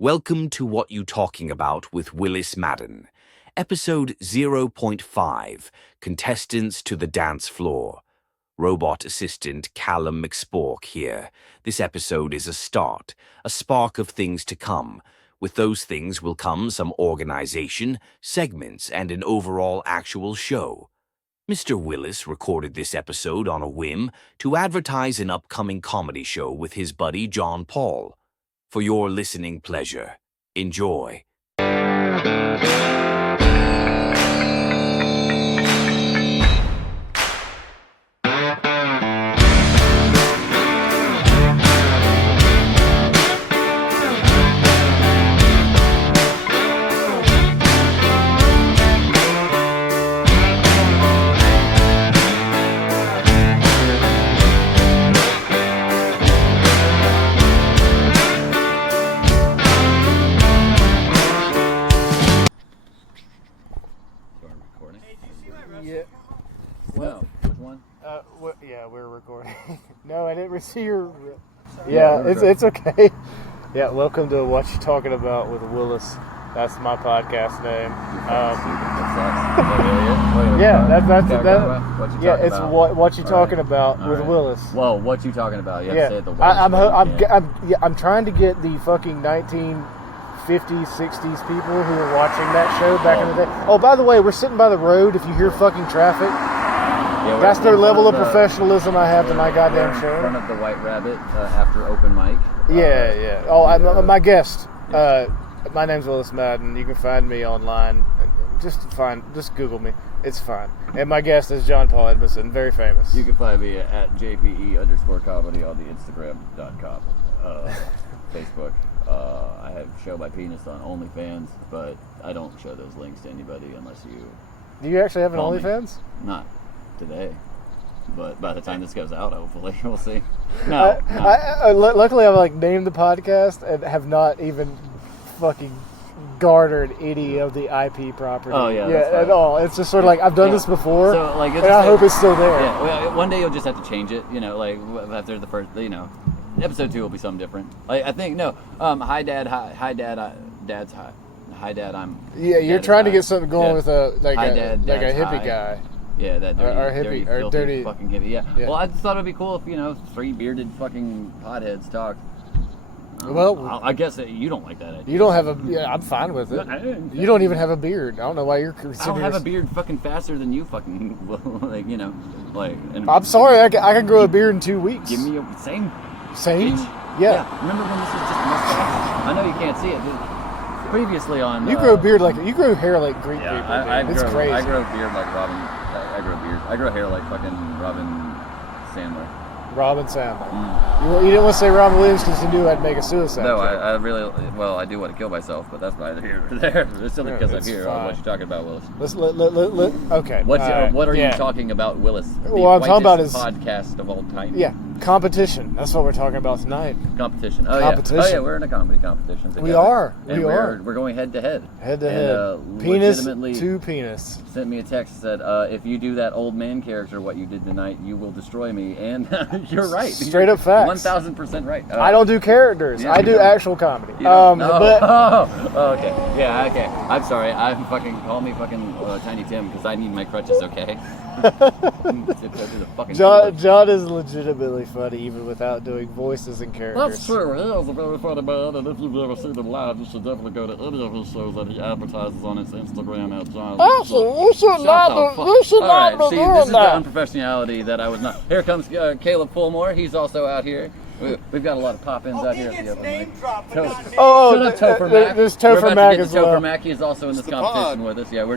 Welcome to What You Talking About with Willis Madden, episode 0.5, Contestants to the Dance Floor. Robot assistant Callum McSpork here. This episode is a start, a spark of things to come. With those things will come some organization, segments, and an overall actual show. Mr. Willis recorded this episode on a whim to advertise an upcoming comedy show with his buddy John Paul. For your listening pleasure, enjoy. We're recording. No, I didn't receive your... Yeah, it's okay. Yeah, welcome to What You Talking About with Willis. That's my podcast name. What You Talking About with Willis. Well, what you talking about? You have to say it the way I'm trying to get the fucking 1950s, 60s people who were watching that show back in the day. Oh, by the way, we're sitting by the road. If you hear fucking traffic... Yeah, that's their level of professionalism I have to my goddamn show. In front of the White Rabbit after open mic. Yeah. Oh, my guest. My name's Willis Madden. You can find me online. Just Google me. It's fine. And my guest is John Paul Edmundson, very famous. You can find me at JPE_comedy on the Instagram.com, Facebook. I have Show My Penis on OnlyFans, but I don't show those links to anybody unless you. Do you actually have an OnlyFans? Not today, but by the time this goes out, hopefully we'll see. Luckily I've named the podcast and have not even fucking garnered any of the IP property. Oh yeah, at all. It's just sort of I've done this before, so and I hope it's still there. Yeah, well, one day you'll just have to change it. After the first, episode 2 will be something different. I think hi dad, dad's high. Hi dad, I'm. Yeah, you're trying to get something going with a hippie high. Guy. Yeah, that dirty fucking hippie. Yeah. Yeah. Well, I just thought it'd be cool if 3 bearded fucking potheads talked. Well, I guess you don't like that idea. You don't have a. Yeah, I'm fine with it. You don't even have a beard. I don't know why you're. I don't have a beard fucking faster than you fucking. And I'm sorry. I can grow a beard in 2 weeks. Give me a same. Same. Bitch. Yeah. Remember when this was just a mustache? I know you can't see it, but previously on. You grow hair like Greek people. It's crazy. I grow beard like Robin. I grow hair like fucking Robin Sandler. Robin Sandler. You didn't want to say Robin Williams because you knew I'd make a suicide joke. I do want to kill myself, but that's neither here nor there. It's simply because I'm here. What you talking about, Willis? Okay. What are you talking about, Willis? What I'm talking about is podcast of all time. Yeah, competition. That's what we're talking about tonight. Competition. Competition. Oh yeah, we're in a comedy competition together. We are. We're going head to head. Head to head. Penis to penis. Sent me a text that said, if you do that old man character, what you did tonight, you will destroy me. And you're right. Straight up facts. 1,000% right. I don't do characters. I do actual comedy. Okay. Yeah, okay. I'm sorry. Call me fucking Tiny Tim because I need my crutches, okay? John is legitimately funny even without doing voices and characters. That's true. He is a very funny man, and if you've ever seen him live, you should definitely go to any of his shows that he advertises on his Instagram at John. You should not be doing this is the unprofessionality that I was not. Here comes Caleb Fulmore. He's also out here. We've got a lot of pop-ins out here at the open mic. Topher Mac. There's Topher Mac as well. Topher Mac. He's also in this competition with us. Yeah, we're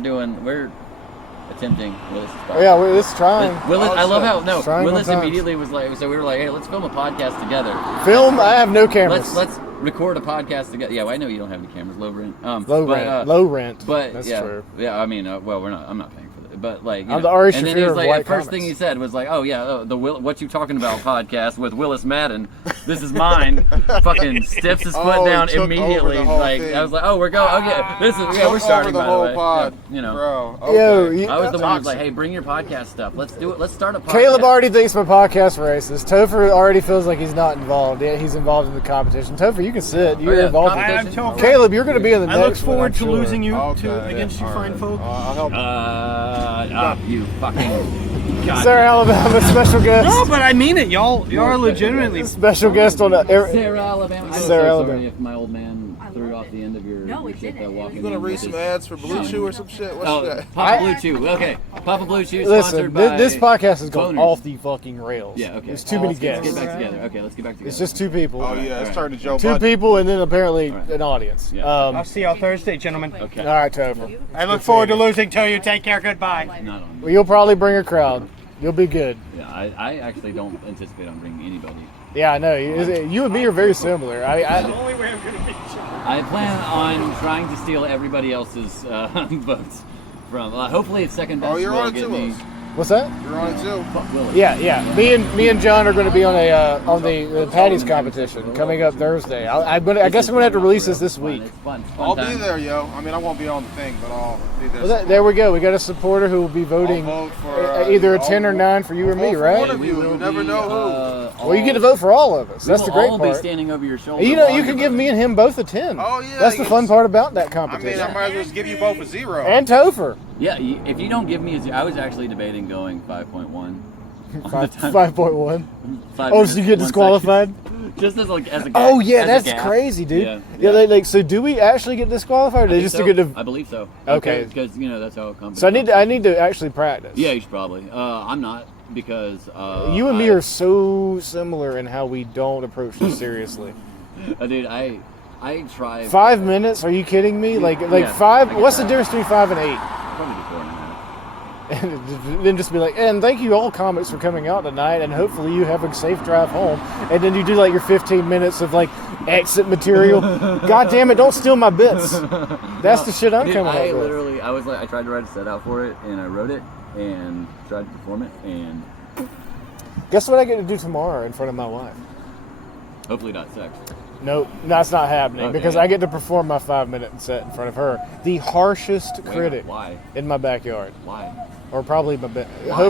attempting Willis' podcast. Oh, yeah, Willis trying. I love how Willis immediately was like, so we were like, hey, let's film a podcast together. I have no cameras. Let's record a podcast together. Yeah, well, I know you don't have any cameras. Low rent. Low rent. But that's true. true. Yeah, I mean, I'm not paying for that. but like, I'm the Ari and then Shaffir he was of like, white the first comics. thing he said was like, "Oh yeah, what you talking about podcast with Willis Madden? This is mine." Fucking steps his foot down took immediately. over the whole Like thing. I was like, "Oh, we're going. Okay, this is we're starting the by whole the way." pod, Yeah, you know, bro. Yo, Okay. I was the one who was like, Toxic. "Hey, bring your podcast stuff. Let's do it. Let's start a podcast." Caleb already thinks my podcast racist. Topher already feels like he's not involved. Yeah, he's involved in the competition. Topher, you can sit. You're yeah, involved. In competition. it. I'm Topher. Caleb, you're going to be in the I next look one, forward I'm to sure. losing you Okay. against you fine folk. I'll help. You fucking. God. Sarah Alabama, special guest. No, but I mean it. Y'all are legitimately. Special guest on Sarah Alabama. I'm Sarah so Alabama. sorry if my old man threw off the end of your shit though, walking You gonna in read with some his- ads for Blue Chew or some shit? What's Oh, that? Papa Blue Chew. Okay, Papa Blue Chew Listen, sponsored by. this podcast has gone Boners. off the fucking rails. Yeah, okay. There's too many Let's guests. get back together. Okay, let's get back together. It's just two people. Oh yeah, it's turned to Joe Two Budden. people and then apparently Alright. an audience. Yeah. I'll see y'all Thursday, gentlemen. Okay. All right, Topher. I look forward to losing to you. Take care. Goodbye. Not on. Well, you'll probably bring a crowd. You'll be good. Yeah, I actually don't anticipate on bringing anybody. Yeah, I know. You and me are very similar. Only way I'm gonna get shot. I plan on trying to steal everybody else's votes from. Hopefully, it's second best. Oh, you're will on it get too. me. what's that? You're on it too. Fuck Willis. Yeah. Me and John are going to be on the Patties competition coming up Thursday. I guess I'm going to have to release this week. It's fun. It's fun I'll time. be there, yo. I mean, I won't be on the thing, but I'll be there. Well, there we go. We got a supporter who will be voting I'll vote for, either a I'll 10 or vote- 9 for you or I'll me, vote for right? one of you. You never know who. Well, you get to vote for all of us. That's the great We'll all be part. standing over your shoulder. You know, while you you're can give voting. me and him both a 10. Oh, yeah, That's the you fun just- part about that I competition. mean, I might as well just give you both a 0. And Topher. Yeah, if you don't give me I was actually debating going 5.1. 5.1. 5 Oh, so you minutes, get 1 disqualified? second. Just as a gap. Oh yeah, as a that's gap. crazy, dude. Yeah. Yeah. So do we actually get disqualified, or I they think just so. get to? I believe so. Okay. Because that's how it comes. So I need to actually practice. Yeah, you should probably. I'm not because. You and me are so similar in how we don't approach this seriously. Dude, I try. 5 minutes? Are you kidding me? Like Yeah, five? I get What's that. the difference between 5 and 8? Probably do 4.5. And then just be like, and thank you all comics for coming out tonight, and hopefully you have a safe drive home. And then you do like your 15 minutes of like exit material. God damn it! Don't steal my bits. That's the shit I'm Dude, coming up I with. literally, I tried to write a set out for it, and I wrote it, and tried to perform it, and Guess what I get to do tomorrow in front of my wife? hopefully not sex. Nope, that's not happening Okay. because I get to perform my 5-minute set in front of her, the harshest Wait, critic Why? in my backyard, Why? or probably my Why?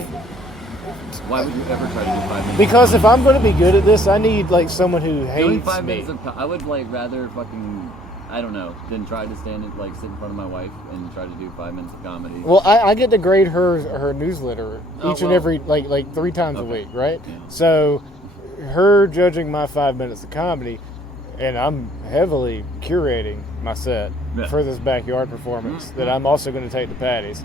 Why would you ever try to do 5 minutes? because if I'm going to be good at this, I need like someone who Doing hates 5 me. minutes I would rather fucking, I don't know, than try to stand and sit in front of my wife and try to do 5 minutes of comedy. Well, I get to grade her newsletter Oh, each and well. every like 3 times a Okay. week, right? Yeah. So her judging my 5 minutes of comedy, and I'm heavily curating my set Yeah. for this backyard performance Mm-hmm. that I'm also going to take to Patty's.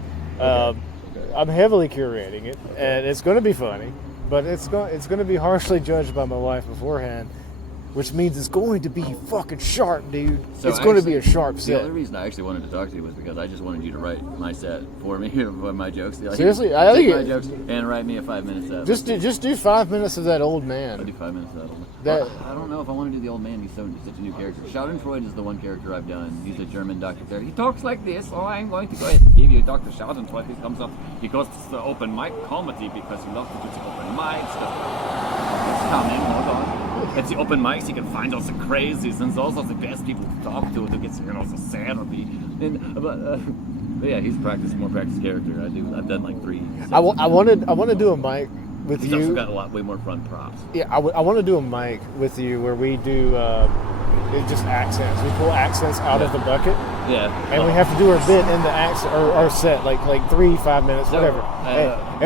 I'm heavily curating it, and it's going to be funny, but it's going to be harshly judged by my wife beforehand, which means it's going to be fucking sharp, dude. So it's going to be a actually, sharp The set. only reason I actually wanted to talk to you was because I just wanted you to write my set for me, my jokes. Like, Seriously? I take think my it- jokes and write me a 5 minute set. Just do 5 minutes of that old I'll man. do 5 minutes of that. That- I don't know if I want to do the old man. He's such a new character. Schadenfreude is the one character I've done. He's a German doctor character. He talks like this. Oh, I'm going to go ahead and give you Dr. Schadenfreude. He comes up. He goes to the open mic comedy because he loves to do the open mics. It's coming. Hold on. At the open mics, you can find all the crazies and also the best people to talk to get the sanity. But yeah, he's more practiced character. I've done like 3. I want to do a mic with He's also you. got way more front props. Yeah, I want to do a mic with you where we do just accents. We pull accents out of the bucket, Yeah. and we have to do our bit in the accent or our set, like 3-5 minutes, So, whatever.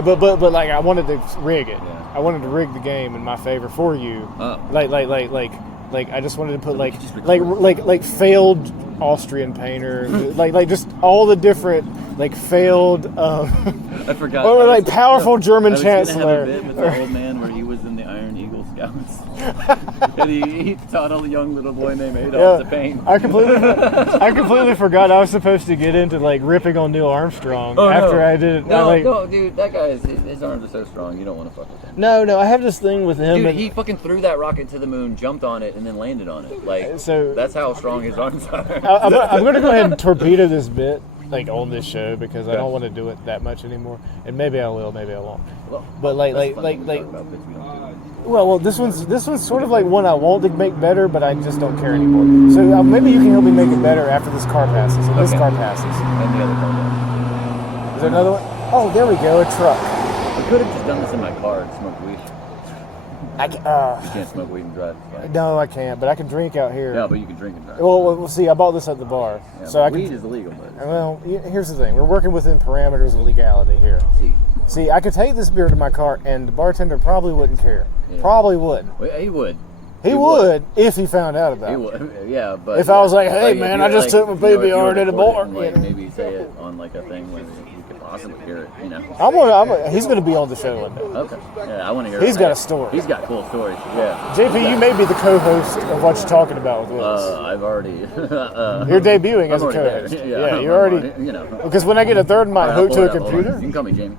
But like I wanted to rig it. Yeah. I wanted to rig the game in my favor for you. Oh. Like I just wanted to put you just record. like failed Austrian painter, like just all the different like failed. I forgot. Or I like was- powerful German I was gonna chancellor. have a bit with the old man where he was in the Iron Eagle Scouts, and he taught a young little boy named Adolf to paint. I completely forgot I was supposed to get into like ripping on Neil Armstrong Oh, after no. I did it. No, dude, that guy his arms are so strong. You don't want to fuck with him. No, I have this thing with him. Dude, and, he fucking threw that rocket to the moon, jumped on it, and then landed on it. Like, So- that's how strong his arms are. I'm going to go ahead and torpedo this bit. like on this show because I Okay. don't want to do it that much anymore. And maybe I will, maybe I won't. Well, But like that's fun when we talk about bits we don't do. well, this one's sort of like one I want to make better, but I just don't care anymore. So maybe you can help me make it better after this car passes. And this Okay. car passes. And the other car does. Is there another one? Oh, there we go, a truck. I could have just done this in my car and smoked weed. I You can't smoke weed and drive. Right? no, I can't, but I can drink out here. No, but you can drink and drive. Well, we'll see. I bought this at the bar, Yeah, so I weed can. is illegal, but Well, here's the thing: we're working within parameters of legality here. see. See, I could take this beer to my car, and the bartender probably wouldn't care. Yeah. Probably wouldn't. Well, he would. He would if he found out about He it. would. Yeah, but If I was like, hey, if man, you I were, just took my if you were PBR to the recording bar, and, like, you know. maybe say it on like a thing where you could possibly hear it. You know. He's going to be on the show one day. Okay. Yeah, I want to hear. He's it. got a story. He's got cool stories. Yeah. JP, you may be the co-host of what you're talking about with Willis. I've already. You're debuting as a I'm already co-host. there. Yeah, I'm you're already. You know. Because when I get a third mic Alright, hooked I'll to a pull it up. Hold on. computer. You can call me Jamie.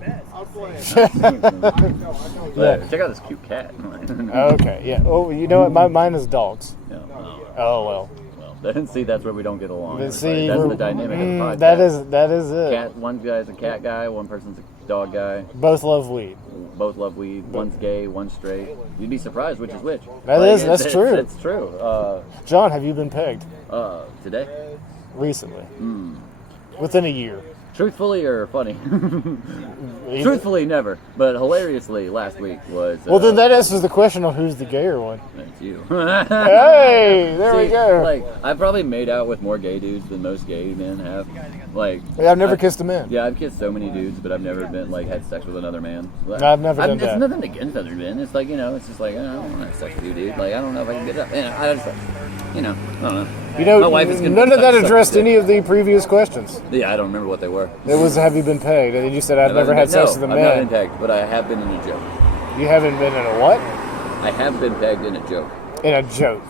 Yeah. Check out this cute cat. Okay, yeah. Oh, you know what? Mine is dogs. Yeah. Oh well. Well, then see, that's where we don't get along. Then That's see, that's the we're- dynamic of the podcast. that is it. Cat. One guy's a cat guy. One person's a dog guy. Both love weed. Both love weed. One's gay. One's straight. You'd be surprised which is which. That's true. It's true. John, have you been pegged Today. recently? Hmm. Within a year. Truthfully or funny? Truthfully, never. But hilariously, last week was. Well, then that answers the question on who's the gayer one. That's you. Hey, there we See, go. Like, I've probably made out with more gay dudes than most gay men have. Like, Yeah, I've never kissed a man. Yeah, I've kissed so many dudes, but I've never been like had sex with another man. Like, I've never done that. It's nothing against other men. It's like, you know, it's just like, I don't want to have sex with you, dude. Like, I don't know if I can get up. And I just like, you know, I don't know. You know, My wife is gonna none of that suck addressed dick. any of the previous questions. Yeah, I don't remember what they were. It was, have you been pegged? And you said, I've never had sex with a I've not been man. pegged, but I have been in a joke. You haven't been in a what? I have been pegged in a joke. In a joke.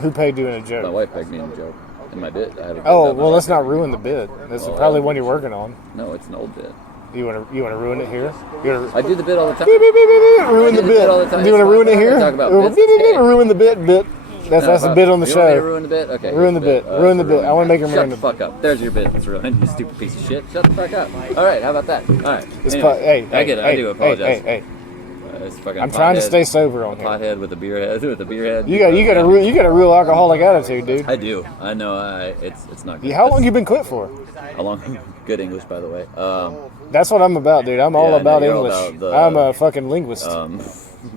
Who paid you in a My joke? wife pegged me in a joke. In my bit, I have a bit Oh, about well, my let's wife. not ruin the bid. This is Well, probably one you're working on. No, it's an old bit. You want to ruin it here? You wanna, I do the bit all the time. beep, beep, beep, beep, beep, ruin I the do the bit all the bit. time. Do you want to It's ruin fine. it here? I talk about Beep, bits. beep, beep, It's beep, gay. ruin the bit. That's a bit on the You want me to show. ruin the bit? Okay. Ruin here's the bit. It's Ruin the bit. ruined. I wanna make him Shut ruin the the- fuck up. There's your bit. It's ruined. You stupid piece of shit. Shut the fuck up. All right. How about that? All right. It's Anyway, hey, I get it. I do apologize. Hey. It's fucking I'm trying to pothead. stay sober on here. Pothead with a beer head. With a beer head. You got a real alcoholic attitude, dude. I do. I know. It's not good. How long you been quit for? How long? Good English, by the way. That's what I'm about, dude. I'm all Yeah, I know about you're all English. about the- I'm a fucking linguist.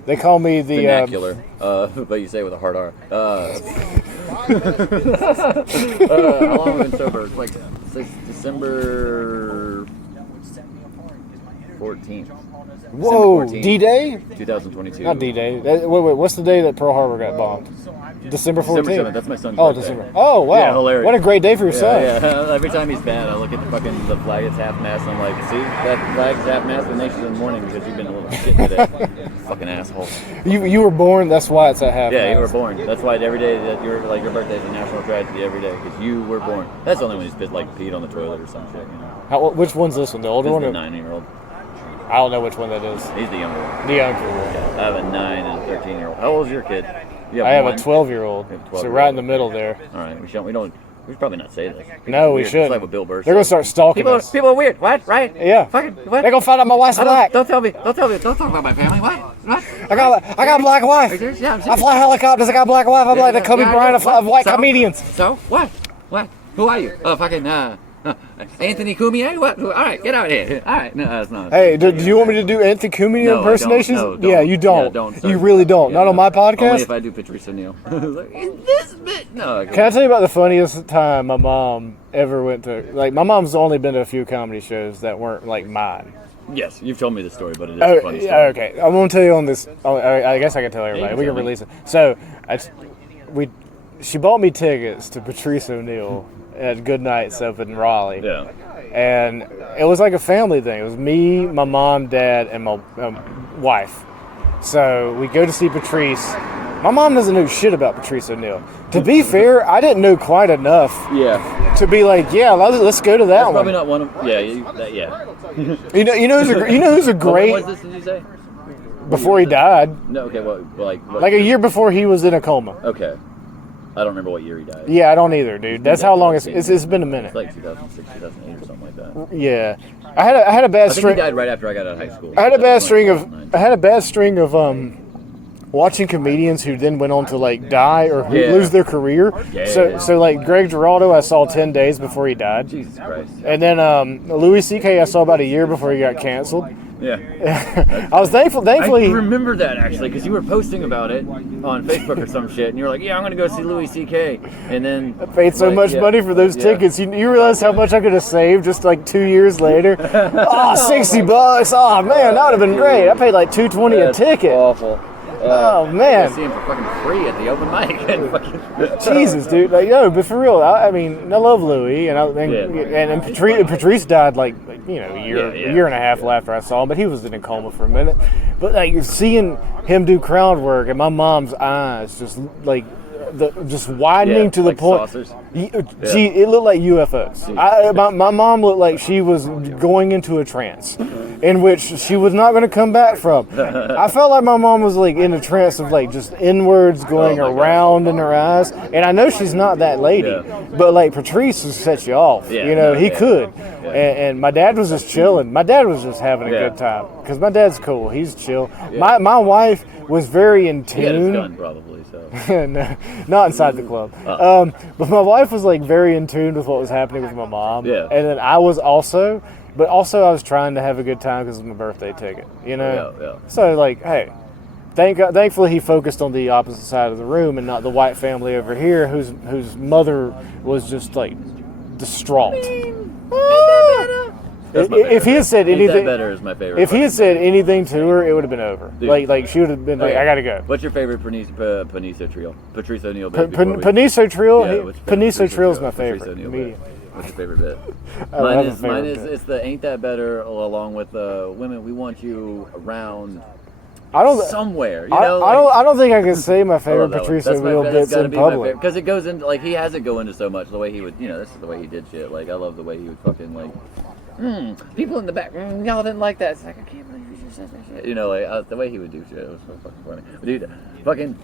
They call me the vernacular. But you say it with a hard R. How long have I been sober? It's like since December 14th. Whoa, 14th, D-Day? 2022. Not D-Day. Wait, what's the day that Pearl Harbor got bombed? December 14th. December 7th. That's my son's Oh, birthday. December. Oh, wow. Yeah, hilarious. What a great day for your son. Yeah. Every time he's bad, I look at the flag. It's half mast. I'm like, see, that flag's half mast. The nation's in mourning because you've been a little shit today. Fucking asshole. You were born, that's why it's at half. Yeah, you were born. That's why every day that your birthday is a national tragedy every day because you were born. That's the only one who's peed on the toilet or some shit. You know? Which one's this one? The older This one? is Or, the 9-year-old. I don't know which one that is. He's the younger one. The younger one. Yeah, I have a 9 and a 13-year-old. How old is your kid? You I have one? a 12-year-old. You have a So 12-year-old. right in the middle there. All right, we should probably not say this. No, we Weird. shouldn't. It's like what Bill Burr They're gonna said. start stalking us. People are weird. What? Right? Yeah. Fucking what? They're gonna find out my wife's black. Don't tell me. Don't talk about my family. What? I got a black wife. Yeah, I'm I fly helicopters. I got a black wife. I'm like the Kobe Bryant of white comedians. So what? What? Who are you? Anthony Cumia? What? All right, get out of here. All right, no, that's not. Hey, do you want me to do Anthony Cumia No, I don't. impersonations? No, don't. Yeah, you don't. Yeah, don't start. You really don't. Yeah, Not on no. my podcast. Only if I do Patrice O'Neal. Like, is this bit? No. Can I tell you about the funniest time my mom ever went to? Like, my mom's only been to a few comedy shows that weren't like mine. Yes, you've told me the story, but it is a funny story. Okay. I'm gonna tell you on this. Oh, I guess I can tell everybody. you We tell can me. release it. So, she bought me tickets to Patrice O'Neal at Good Nights up in Raleigh. Yeah. And it was like a family thing. It was me, my mom, dad, and my wife. So we go to see Patrice. My mom doesn't know shit about Patrice O'Neal. To be fair, I didn't know quite enough Yeah. to be like, yeah, let's go to that That's one. probably not one of. Yeah. Yeah. You know who's a When great was this? Did you say? before he died, No. Okay. Well, like. What, like a year before he was in a coma. Okay. I don't remember what year he died. Yeah, I don't either, dude. That's how long it's been a minute. It's like 2006, 2008 or something like that. Yeah, I had a bad I think string. he died right after I got out of high school. I had a bad string of 2009. Watching comedians who then went on to like die or who Yeah. lose their career. Yeah. So like Greg Giraldo, I saw 10 days before he died, Jesus Christ. and then Louis C.K. I saw about a year before he got canceled. Yeah. I was thankful. I Thankfully, remember that actually because you were posting about it on Facebook or some shit, and you were like, "Yeah, I'm gonna go see Louis C.K." And then I paid so like, much money for those tickets. You realize how much I could have saved just like 2 years later? Oh, $60. Oh man, that would have been great. I paid like $220 a That's ticket. Awful. Oh I man, see him for fucking free at the open mic. And fucking Jesus, dude. Like, no, but for real, I mean, I love Louis, and Patrice died like a year and a half after I saw him, but he was in a coma for a minute. But like you're seeing him do crowd work, and my mom's eyes just like just widening to the like point. saucers. Gee, it looked like UFOs. My mom looked like she was going into a trance, in which she was not going to come back from. I felt like my mom was like in a trance of like just inwards going around in her eyes, and I know she's not that lady, but like Patrice would set you off. He could. And my dad was just chilling. My dad was just having a good time because my dad's cool. He's chill. My wife was very in tune. He had his gun probably. So no, not inside the club. But my wife was like very in tune with what was happening with my mom. Yeah. And then I was also, but also I was trying to have a good time because of my birthday ticket. Yeah. So like, hey, thankfully he focused on the opposite side of the room and not the white family over here, whose mother was just like distraught. If he had said anything, better is my favorite. if he had said anything to her, it would have been over. Dude. Like she would have been like, I gotta go. What's your favorite Paniso trio? Patrice O'Neal. Paniso Trio. Yeah, what's your favorite Paniso Trio is my Patrice favorite O'Neal comedian. bit? What's your favorite bit? I don't have a Mine favorite is bit. it's the Ain't That Better along with Women We Want You Around I don't. somewhere. You I know, I don't think I can say my favorite Patrice O'Neal bits in public. Because it goes into like he has it go into so much the way he would. This is the way he did shit. Like I love the way he would fucking like. People in the back, y'all didn't like that. It's like I can't believe you just said that shit. Like the way he would do shit, it was so fucking funny. Dude, fucking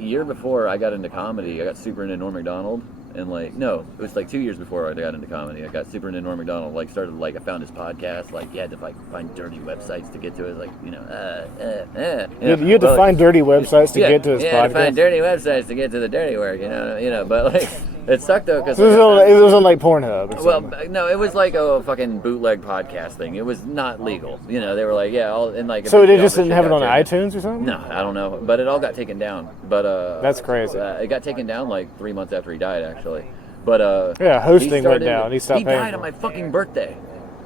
year before I got into comedy, I got super into Norm Macdonald. And like, no, it was like 2 years before I got into comedy. I got super into Norm Macdonald. Like, I found his podcast. Like, you had to like find dirty websites to get to it. Like, You had to find dirty websites to get to his yeah, podcast. to find dirty websites to get to the dirty work. But like, it sucked though because It was on like Pornhub. Or well, something. no, it was like a fucking bootleg podcast thing. It was not legal. They were like, and like. So they eventually just all didn't this have shit it on got taken- iTunes or something? No, I don't know, but it all got taken down. But That's crazy. it got taken down like 3 months after he died, actually. But Yeah, hosting went down. He stopped paying died for on my it. fucking birthday.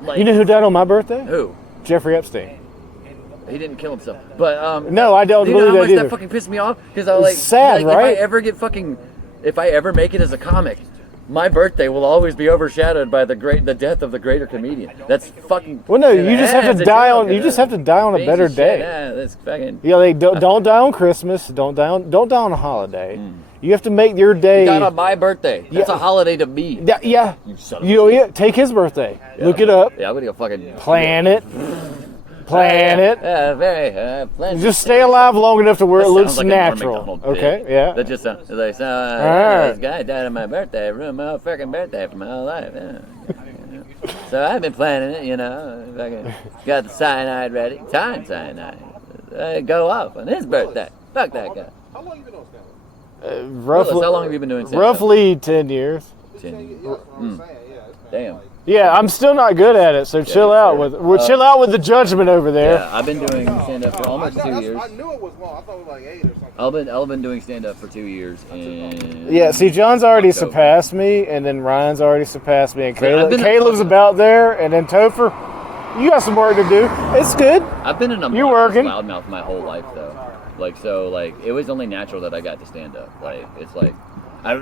Like, You know who died on my birthday? who? Jeffrey Epstein. He didn't kill himself. But No, I don't you know believe how that much either. that fucking pissed me off? Because I was like, sad, right? if I ever make it as a comic, my birthday will always be overshadowed by the death of the greater comedian. That's fucking. Well, no, you just have it's to a die joke, on. You just have to die on a piece better of shit. day. Yeah, that's fucking. Yeah, like don't die on Christmas. Don't die on a holiday. You have to make your day. Not on my birthday. That's Yeah. a holiday to me. Yeah. You son of a bitch. Take his birthday. Look it up. Yeah, I'm gonna go fucking Plan it. Plan it. Yeah, very. Just stay alive long enough to where it That looks sounds like a Norm natural. Macdonald Okay, bit. yeah. That just sounds like Alright. this guy died on my birthday. Ruined my whole freaking birthday for my whole life. So I've been planning it. Fucking got the cyanide ready. Time cyanide. Go off on his birthday. Fuck that guy. How long you been on stand-up? Roughly, how long have you been doing stand-up? Roughly 10 years. 10 years. Yeah, that's what I'm saying. Yeah, it's been- Damn. Yeah, I'm still not good at it, so chill out chill out with the judgment over there. Yeah, I've been doing stand-up for almost 2 years. I knew it was long. I thought it was like 8 or something. I've been doing stand-up for 2 years. And Yeah, see, John's already October. surpassed me, and then Ryan's already surpassed me, and I've been- Caleb's about there, and then Topher, you got some work to do. It's good. I've been an You're working. loudmouth my whole life though. It was only natural that I got to stand up.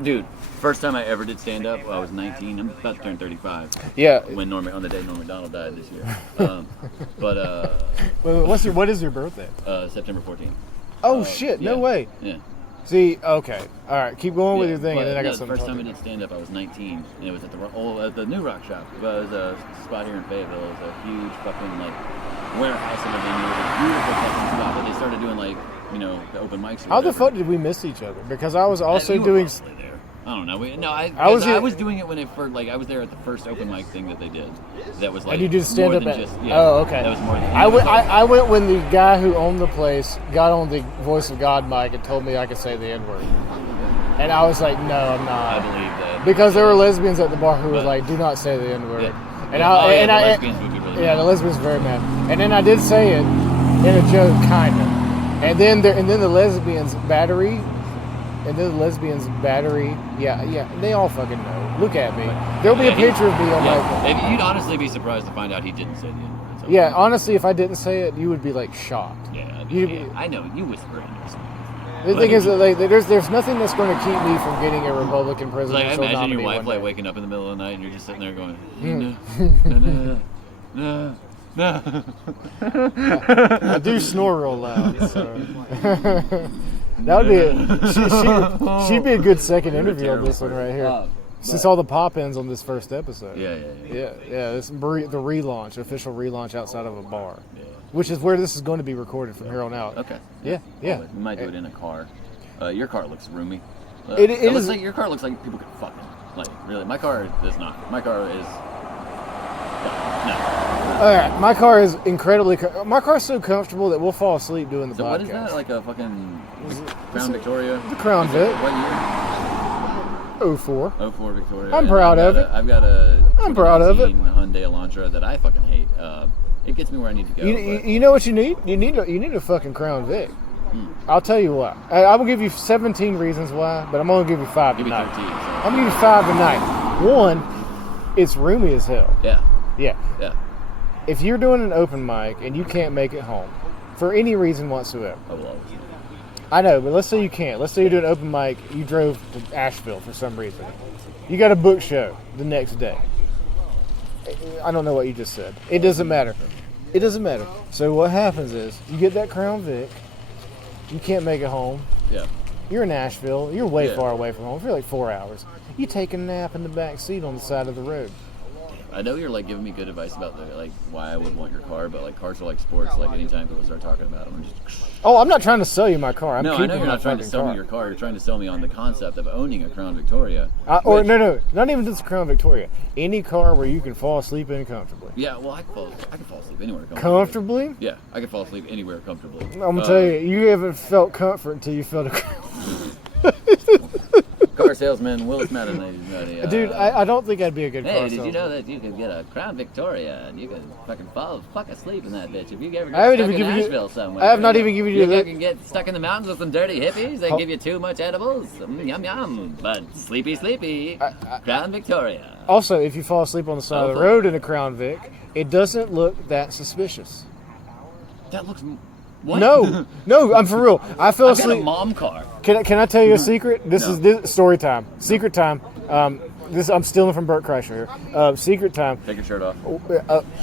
Dude, first time I ever did stand up, I was 19. I'm about to turn 35. Yeah. When on the day Norm Macdonald died this year. What is your birthday? September 14th. Oh shit! No yeah. way. Yeah. See, okay, all right, keep going with Yeah, your thing, but, and then I got the something. first to time I talk did stand up, I was 19, and it was at the New Rock Shop. It was a spot here in Fayetteville. It was a huge fucking warehouse in a venue. It was a beautiful fucking spot. But they started doing the open mics. How the fuck did we miss each other? Because I was also doing. There. I don't know. I was doing it when it first. Like I was there at the first open mic thing that they did. That was like. And you did stand up. Oh, okay. That was more than. I went when the guy who owned the place got on the Voice of God mic and told me I could say the N-word. And I was like, no, I'm not. I believe that. Because there were lesbians at the bar who were like, do not say the N-word. Yeah. And the lesbians would be really the lesbians were very mad. And then I did say it in a joke, kind of. And then the lesbians battery, yeah, they all fucking know. Look at me. There'll be a picture of me on my. You'd honestly be surprised to find out he didn't say the N-word. Yeah, honestly, if I didn't say it, you would be like shocked. Yeah, I know. You whisper in there. The thing is, that, like, there's nothing that's going to keep me from getting a Republican presidential nominee. I imagine your wife like waking up in the middle of the night and you're just sitting there going, no. I do snore real loud, so that would be she'd be a good second interview on this one right here. Since all the pop-ins on this first episode. Yeah. This the relaunch, official relaunch outside of a bar. Yeah. Which is where this is going to be recorded from here on out. Okay. Yeah. We might do it in a car. Your car looks roomy. It is like your car looks like people could fuck it. Like really, my car does not. My car is. No. All right, my car is incredibly. My car's so comfortable that we'll fall asleep doing the podcast. So what is that? Like a fucking Crown Victoria? The Crown Vic. What year? 04. 04 Victoria. I'm proud of it. I've got a. I'm proud of it. Hyundai Elantra that I fucking hate. It gets me where I need to go. You know what you need? You need a fucking Crown Vic. I'll tell you why. I will give you 17 reasons why, but I'm only gonna give you 5 tonight. Give me 13. So. I'm gonna give you 5 tonight. One, it's roomy as hell. Yeah. If you're doing an open mic and you can't make it home for any reason whatsoever, I will always. I know, but let's say you can't. Let's say you're doing an open mic. You drove to Asheville for some reason. You got a book show the next day. I don't know what you just said. It doesn't matter. It doesn't matter. So what happens is you get that Crown Vic. You can't make it home. Yeah. You're in Asheville. You're way far away from home for like 4 hours. You take a nap in the back seat on the side of the road. I know you're like giving me good advice about why I would want your car, but like cars are like sports. Like anytime people start talking about them, I'm just. Oh, I'm not trying to sell you my car. I know you're not trying to sell me your car. You're trying to sell me on the concept of owning a Crown Victoria. No, not even just a Crown Victoria. Any car where you can fall asleep in comfortably. Yeah, well, I can fall asleep anywhere comfortably. Yeah, I can fall asleep anywhere comfortably. I'm gonna tell you, you haven't felt comfort until you felt a. Car salesman Willis Madden. Dude, I don't think I'd be a good car salesman. Hey, did you know that you could get a Crown Victoria and you could fucking fuck asleep in that bitch if you ever get stuck in Asheville somewhere? I have not even given you that. You can get stuck in the mountains with some dirty hippies. They give you too much edibles. Yum yum. But sleepy. Crown Victoria. Also, if you fall asleep on the side of the road in a Crown Vic, it doesn't look that suspicious. That looks. What? No, I'm for real. I fell asleep. I've got a mom car. Can I tell you a secret? This is story time. Secret time. I'm stealing from Bert Kreischer here. Secret time. Take your shirt off.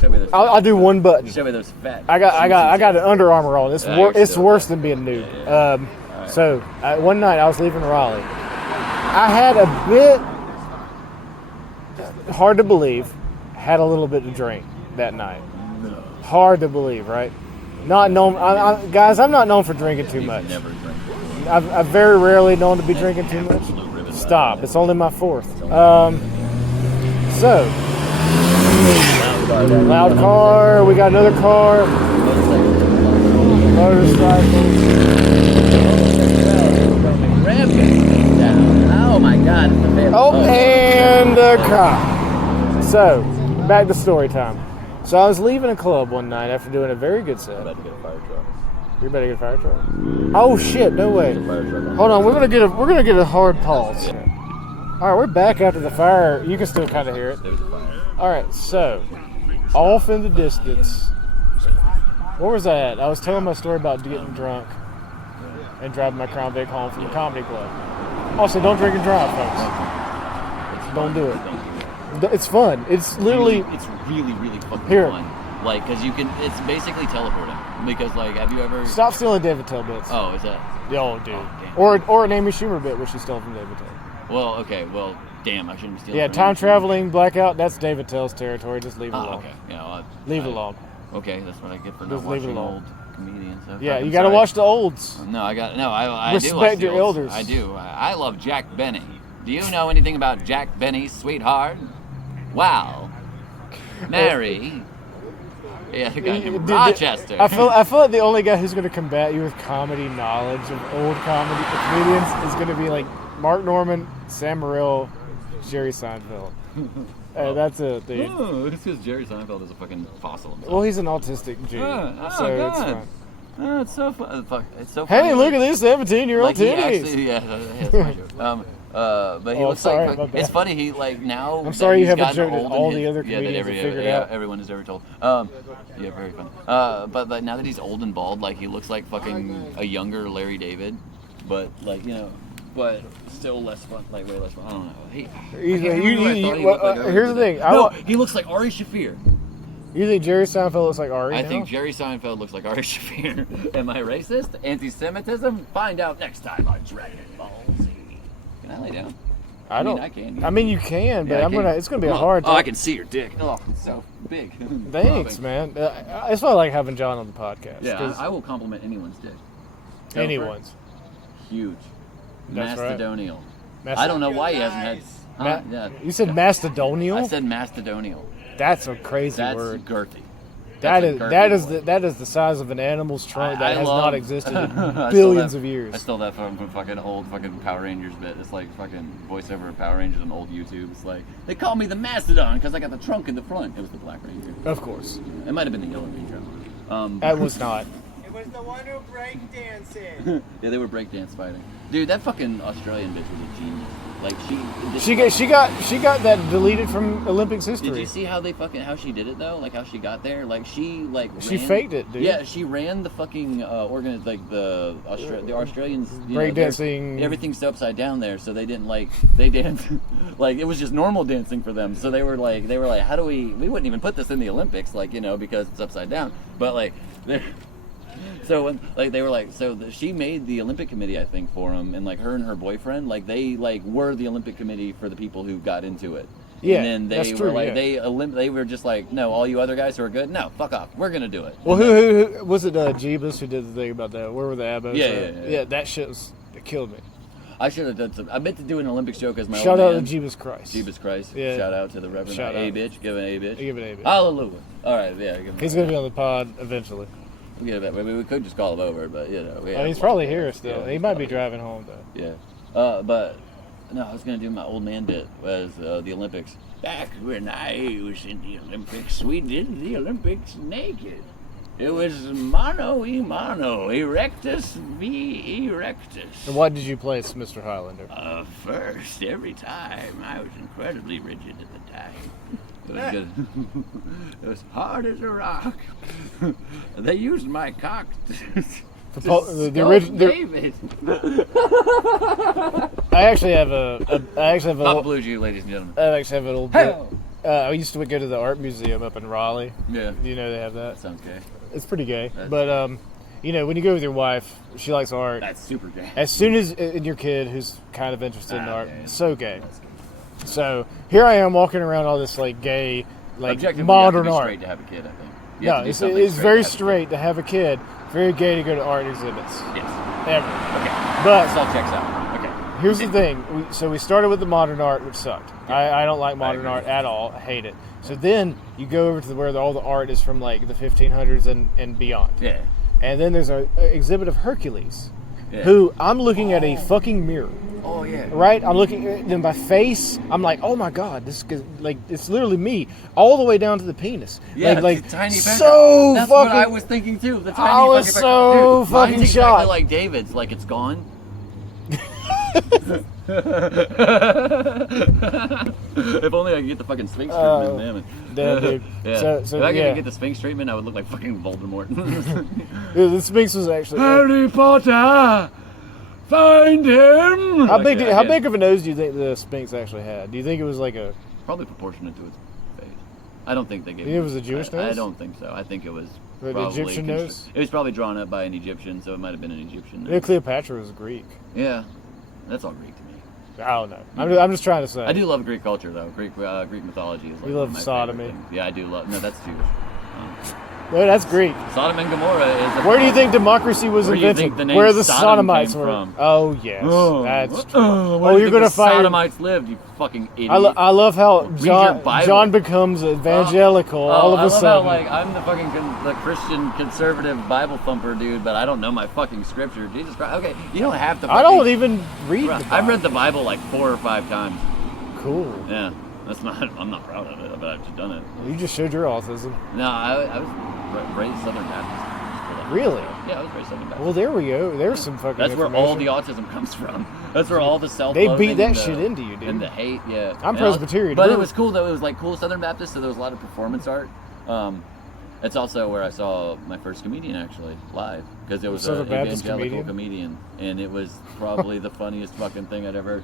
Show me those. I'll do one button. Show me those fat. I got an Under Armour on. It's worse than being nude. Right. So one night I was leaving Raleigh. I had a bit hard to believe. Had a little bit to drink that night. No. Hard to believe, right? Not known, guys. I'm not known for drinking too much. Never drink. I've very rarely known to be drinking too much. Stop. It's only my 4th. So, loud car. We got another car. Motorcycle. Oh my God! And a cop. So, back to story time. So I was leaving a club one night after doing a very good set. I'm about to get a fire truck. You're about to get a fire truck? Oh shit! No way. Hold on, we're gonna get a hard pause. Yeah. All right, we're back after the fire. You can still kind of hear it. There was a fire. All right, so off in the distance. Where was I at? I was telling my story about getting drunk and driving my Crown Vic home from the comedy club. Also, don't drink and drive, folks. Don't do it. It's fun. It's literally. It's really fucking fun. Like, cause you can. It's basically teleporting. Because, like, have you ever? Stop stealing David Tell bits. Oh, is that? Oh, dude. Oh, or an Amy Schumer bit, which she stole from David Tell. Well, okay. Well, damn. I shouldn't be stealing. Yeah, time traveling blackout. That's David Tell's territory. Just leave it alone. Okay. Yeah. Leave it alone. Okay, that's what I get for just not watching old comedian. So Yeah, fucking you got to sorry. watch the olds. No, I do Respect watch the your olds. elders. I do. I love Jack Benny. Do you know anything about Jack Benny, sweetheart? Wow. Mary. Yeah, the guy named Rochester. I feel like the only guy who's going to combat you with comedy knowledge of old comedians is going to be like Mark Norman, Sam Morril, Jerry Seinfeld. That's it, dude. Oh, it's because Jerry Seinfeld is a fucking fossil himself. Well, he's an autistic Jew, so it's God. fine. Oh, it's so fun. It's so funny. Hey, look at this 17-year-old Like he titties. actually, that's my joke. But he Oh, looks sorry, like my bad. it's funny. He like now. I'm that sorry you he's haven't gotten joked old at all and the other that comedians have figured out. everyone has ever told. Yeah, very fun. But like, now that he's old and bald, like he looks like fucking a younger Larry David, but like but still less fun, like way less fun. I don't know. Here's the thing. He looks like Ari Shaffir. You think Jerry Seinfeld looks like Ari? I now? think Jerry Seinfeld looks like Ari Shaffir. Am I racist? Anti-Semitism? Find out next time on Dragon Ball Z. Can I lay down? I don't. I can. I mean, you can, but Yeah, it's gonna be a hard. Oh, I can see your dick. Oh, it's so big. Thanks, man. That's why I like having John on the podcast. Yeah, 'cause I will compliment anyone's dick. anyone's. Huge. That's right. Mastodonial. Mast- I don't know why he hasn't had. Yeah. You said mastodonial? I said mastodonial. That's a crazy That's word. girthy. That That's a is girthy that boy. is the size of an animal's trunk that I has love- not existed in I stole billions that- of years. I stole that from fucking old fucking Power Rangers bit. It's like fucking voiceover of Power Rangers on old YouTube. It's like, they call me the Mastodon because I got the trunk in the front. It was the Black Ranger. Of course, It might have been the Yellow Ranger. that was not. It was the one who breakdancing. Yeah, they were breakdance fighting. Dude, that fucking Australian bitch was a genius. Like She got that deleted from Olympics history. Did you see how how she did it though? Like how she got there? Like she faked it, dude. Yeah, she ran the fucking the Australians breakdancing. Everything's upside down there, so they didn't they danced like it was just normal dancing for them. So they were like how do we wouldn't even put this in the Olympics because it's upside down. But so when they were she made the Olympic committee, I think, for them, and her and her boyfriend they were the Olympic committee for the people who got into it. Yeah, and then that's they true, were yeah. they were just no, all you other guys who are good, no, fuck off, we're gonna do it. Well, who was it? Jeebus who did the thing about that? Where were the abos? Yeah. That shit it killed me. I should have done I meant to do an Olympic show because my Shout old out man, to Jeebus Christ. Jeebus Christ. Yeah. Shout out to the Reverend Shout A out. bitch. Give an A bitch. Give it A bitch. Hallelujah. All right, yeah. He's gonna be on the pod eventually. We could just call him over, but He's probably here still. Yeah, he might be driving home though. Yeah. But no, I was gonna do my old man bit as the Olympics. Back when I was in the Olympics, we did the Olympics naked. It was mano a mano, erectus v erectus. And what did you place, Mr. Highlander? First, every time, I was incredibly rigid at the time. It was good. It was hard as a rock. They used my cock to David. I actually have a Papa Blue Jew, ladies and gentlemen. I actually have an old bit. I used to go to the art museum up in Raleigh. Yeah. You know they have that. Sounds gay. It's pretty gay. But when you go with your wife, she likes art. That's super gay. As soon as your kid, who's kind of interested in art, yeah. so gay. So here I am walking around all this gay, Objectively, modern you have to be art. straight to have a kid, I think. You No, have to do it's something very to have a straight to have a kid. Very gay to go to art exhibits. kid. Yes. Ever. Okay. But This all checks out. Okay. here's the thing. We started with the modern art, which sucked. I don't like modern agree. art at all. I hate it. So then you go over to where all the art is from the 1500s and beyond. Yeah. And then there's an exhibit of Hercules, Yeah. who I'm looking at a fucking mirror. Oh yeah. Right? I'm looking at my face. I'm like, oh my god, this is it's literally me, all the way down to the penis. Yeah, like the tiny so That's fucking. what I was thinking too. The tiny I was fucking so Dude, fucking mine's shocked. exactly like David's, like it's gone. If only I could get the fucking Sphinx treatment, damn it. Damn, dude. Yeah. So, if I yeah. could get the Sphinx treatment, I would look like fucking Voldemort. The Sphinx was actually. Harry Potter, find him. How big of a nose do you think the Sphinx actually had? Do you think it was like a? Probably proportionate to its face. I don't think they gave. You think it was a Jewish I nose? don't think so. I think it was. An Probably Egyptian nose? It was probably drawn up by an Egyptian, so it might have been an Egyptian. Yeah, Cleopatra was Greek. Yeah, that's all Greek to me. I don't know. I'm just trying to say. I do love Greek culture, though. Greek mythology is like You one love of my sodomy. favorite things. Yeah, I do love. No, that's Jewish. No, that's Greek. Sodom and Gomorrah is. Where do you think democracy was Where do you invented? think the name Where the Sodom Sodomites came were. from? Oh yes, that's true. Where do you you're think gonna the fight. Sodomites lived, you fucking idiot. I love how your Bible. John becomes evangelical all of a sudden. I love how, like, I'm the fucking the Christian conservative Bible thumper dude, but I don't know my fucking scripture. Jesus Christ. Okay, you don't have to. I don't even read the Bible. I've read the Bible like 4 or 5 times. Cool. Yeah, I'm not proud of it, but I've just done it. You just showed your autism. No, I was raised Southern Baptist. Really? Yeah, I was raised Southern Baptist. Well, there we go. There's some fucking That's where all the autism comes from. That's where all the self-loathing. They beat that shit into you, dude. And the hate, yeah. I'm Presbyterian. But it was cool, though. It was like cool Southern Baptist, so there was a lot of performance art. It's also where I saw my first comedian, actually, live. Because it was an evangelical comedian. And it was probably the funniest fucking thing I'd ever heard.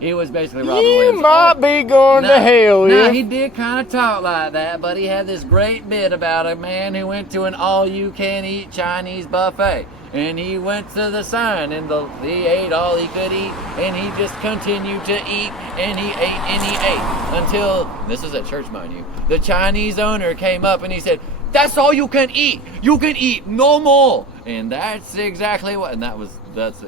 It was basically Robin Williams. You might be going to hell, yeah. yeah. He did kind of talk like that, but he had this great bit about a man who went to an all-you-can-eat Chinese buffet. And he went to the sign, and he ate all he could eat, and he just continued to eat, and he ate, and he ate, until, this is at church, mind you, the Chinese owner came up and he said, "That's all you can eat. You can eat no more." And that's exactly what, and that's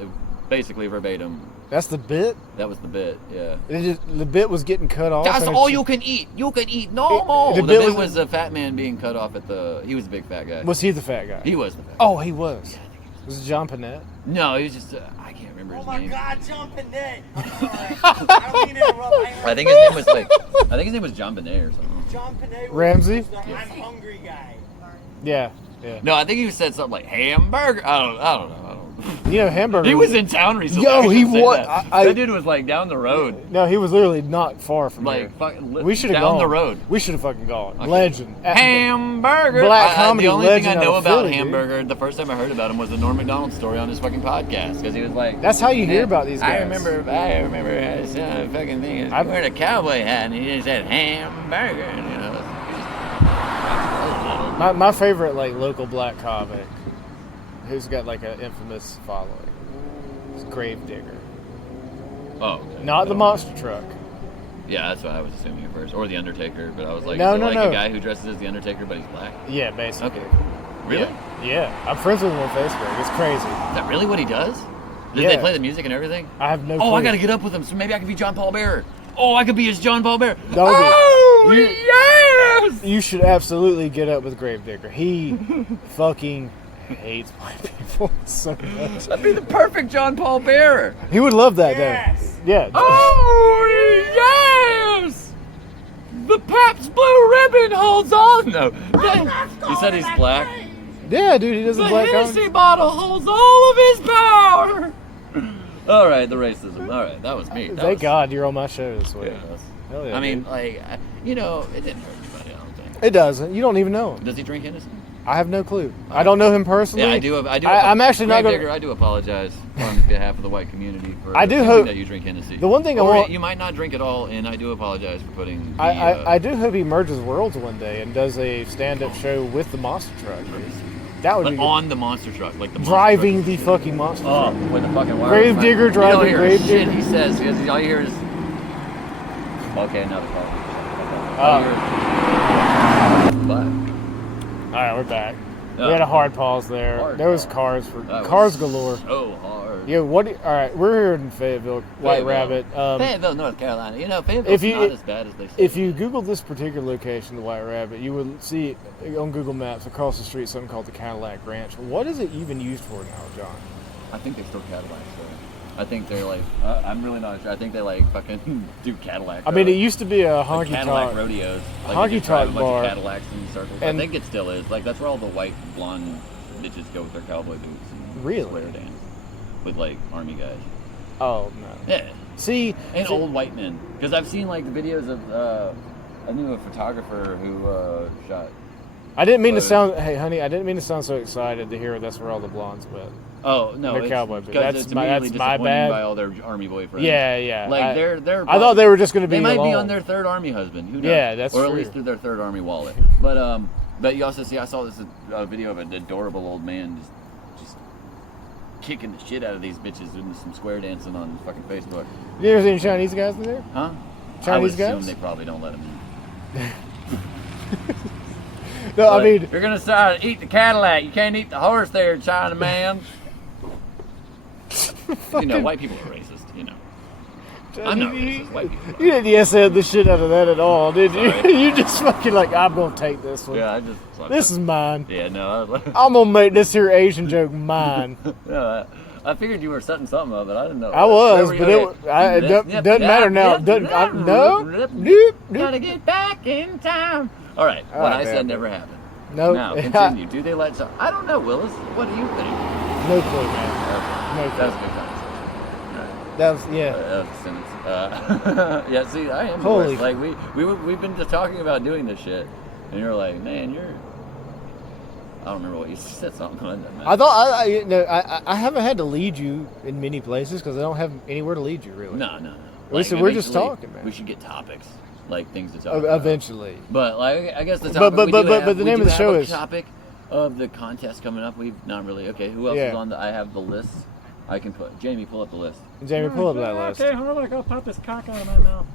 basically verbatim. That's the bit? That was the bit, yeah. The bit was getting cut off. That's all you can eat. You can eat no more. The bit was a fat man being cut off he was a big fat guy. Was he the fat guy? He was the fat guy. Oh, he was. Was it John Panette? No, he was just, I can't remember his name. Oh my God, John Panette. I'm sorry. I don't mean to interrupt. I think his name was John Bonet or something. John Panette was Ramsey? the I'm hungry guy. Yeah, yeah. No, I think he said something like hamburger. I don't know. You know, hamburger. He was in town recently. Yo, he was. That dude was like down the road. No, he was literally not far from here. We should have gone. Down the road. We should have fucking gone. Okay. Legend. Hamburger. Black comedy the only legend thing I know out of about Philly, hamburger, the first time I heard about him was the Norm Macdonald story on his fucking podcast, because he was like, that's how you hear about these guys. I remember fucking thing. I wearing a cowboy hat and he just said hamburger. And, you know. My favorite like local black comic, who's got like an infamous following, is Gravedigger. Oh. Okay. Not the monster truck. Yeah, that's what I was assuming at first, or the Undertaker. But I was like, no, is it no. a guy who dresses as the Undertaker but he's black? Yeah, basically. Okay. Really? Yeah. I'm friends with him on Facebook. It's crazy. Is that really what he does? Did they play the music and everything? I have no clue. Oh, I gotta get up with him, so maybe I could be John Paul Bearer. Oh, I could be his John Paul Bearer. Yes! You should absolutely get up with Gravedigger. He fucking hates white people so much. That'd be the perfect John Paul Bearer. He would love that, Yes. though. Yeah. Oh, yes! The Pabst Blue Ribbon holds on. No. You said he's black? Yeah, dude, he does a The black Hennessy comedy. bottle holds all of his power. All right, the racism. All right, that was me. Thank God you're on my show this week. Yeah. Hell yeah, I mean, dude. like, it didn't hurt anybody, I don't think. It doesn't. You don't even know him. Does he drink Hennessy? I have no clue. I don't know him personally. Yeah, I do. I'm actually not Gravedigger, going to... I do apologize on behalf of the white community for I do thinking hope that you drink Hennessy. The one thing I Or want... you might not drink at all, and I do apologize for putting... I do hope he merges worlds one day and does a stand-up show with the monster truck. That would But be on the monster truck, like the monster driving truck. the fucking monster Oh, truck. with the fucking wire. Gravedigger driving You don't hear Gravedigger. shit he says, because all you hear is... Okay, another call. But... All right, we're back. Yeah. We had a hard pause there. Hard there was pause. cars galore. So hard. Yeah, all right, we're here in Fayetteville, White Fayetteville. Rabbit. Fayetteville, North Carolina. You know, Fayetteville's not as bad as they say. If you Google this particular location, the White Rabbit, you would see on Google Maps across the street something called the Cadillac Ranch. What is it even used for now, John? I think they're still Cadillacs, though. I think they're like, I'm really not sure. I think they like fucking do Cadillac. I mean, it used to be a honky Cadillac tonk. rodeos. Like Honky they just drive tonk a bunch bar. of Cadillacs in circles. And- I think it still is. Like that's where all the white blonde bitches go with their cowboy boots and Really? square dance with like army guys. Oh no. Yeah, See, and old white men. Because I've seen like the videos of I knew a photographer who shot. I didn't mean to sound. Hey, honey, I didn't mean to sound so excited to hear that's where all the blondes went. Oh no, They're it's cowboy boots. because That's it's my- immediately that's my disappointing bad. by all their army boyfriends. Yeah, yeah. Like they're. I thought they were just going to be. They might be alone. on their third army husband. Who knows? Yeah, that's or true. at least through their third army wallet. But you also see, I saw this video of an adorable old man just kicking the shit out of these bitches doing some square dancing on fucking Facebook. You ever seen Chinese guys in there? Huh? Chinese I would guys? assume they probably don't let them in. No, I mean, you're gonna start eat the Cadillac. You can't eat the horse there, China man. You know, white people are racist. You know, I'm not racist. White people. You didn't yes-and the shit out of that at all, did you? You just fucking like, I'm gonna take this one. Yeah, I just. This is mine. Yeah, no. I'm gonna make this here Asian joke mine. No, I figured you were setting something up, but I didn't know. I was, but it doesn't matter now. Nope. Gotta get back in time. All right, what I said never happened. No. Now, continue. Do they let some? I don't know, Willis. What do you think? No clue, man. No That clue. was a good conversation. That was, yeah. That was a sentence. Yeah, see, I am Holy the worst. Like, we've been just talking about doing this shit, and you're like, man, you're... I don't remember what you said. Something. I thought I haven't had to lead you in many places because I don't have anywhere to lead you really. No. Like, we're just talking, man. We should get topics, like things to talk about. Eventually. But like, I guess the topic. But the name of the show is topic of the contest coming up. We've not really. Okay, who else is on the? I have the list. I can put Jamie. Pull up the list. Jamie, pull up that list. Okay, hold on. I gotta pop this cock out of my mouth.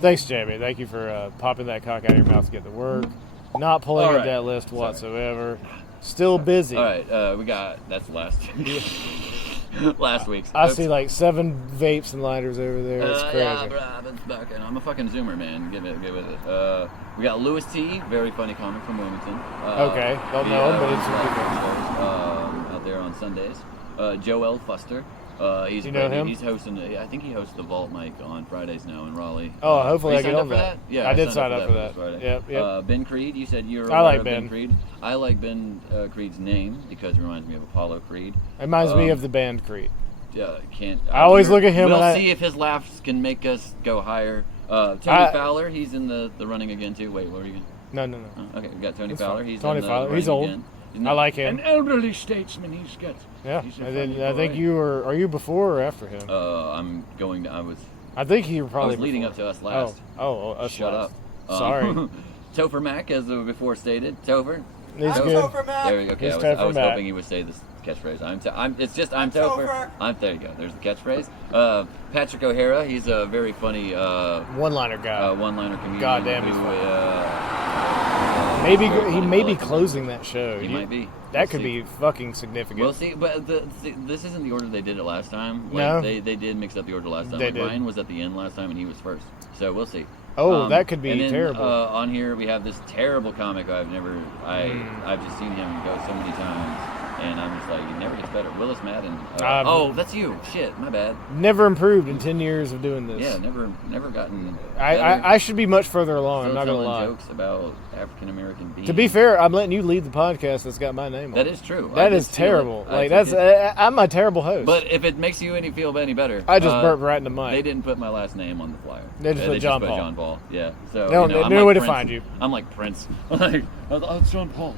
Thanks, Jamie. Thank you for popping that cock out of your mouth to get to work. Not pulling up that list whatsoever. Still busy. All right, we got that's last week's. I see like 7 vapes and lighters over there. It's crazy. Yeah, I'm a fucking zoomer, man. Give it. We got Louis T, very funny comic from Wilmington. Okay, don't know him, but it's out there on Sundays. Joel Fuster. He's him? He's hosting. I think he hosts the Vault Mic on Fridays now in Raleigh. Oh, hopefully I get on that. Yeah, I did sign up for that. Yep. Ben Creed. You said you're. I like of Ben Creed. I like Ben Creed's name because it reminds me of Apollo Creed. It reminds me of the band Creed. I always look at him. We'll see if his laughs can make us go higher. Tony Fowler. He's in the running again too. Wait, what are you? No. Oh, okay, we got Tony Fowler. He's Tony in the Fowler. He's old. Again. I like him. An elderly statesman. He's got. Yeah, I think you were. Are you before or after him? I'm going to. I think you were probably. I was leading up to us last. Us Shut last. up. Sorry. Topher Mac, as before stated. Topher. He's good. Topher Mac. There we go. Okay, I was hoping he would say this catchphrase. I'm Topher. There you go. There's the catchphrase. Patrick O'Hara. He's a very funny one-liner guy. One-liner comedian. Goddamn, he's funny. He may be closing that show. He might be. That could be fucking significant. We'll see, but this isn't the order they did it last time. No. They did mix up the order last time. They did. Ryan was at the end last time, and he was first. So we'll see. Oh, that could be and then, terrible. On here we have this terrible comic I've just seen him go so many times, and I'm just like, he never gets better. Willis Madden. That's you. Shit, my bad. Never improved in 10 years of doing this. Yeah, never gotten. I should be much further along. I'm not gonna telling lie. Jokes about African American beings. To be fair, I'm letting you lead the podcast that's got my name on it. That is true. That is terrible. I'm a terrible host. But if it makes you feel any better, I just burped right in the mic. They didn't put my last name on the flyer. They just put John Paul. John Paul. Yeah. So no, I'm no way to Prince. find you. I'm like Prince. Like, oh, it's John Paul.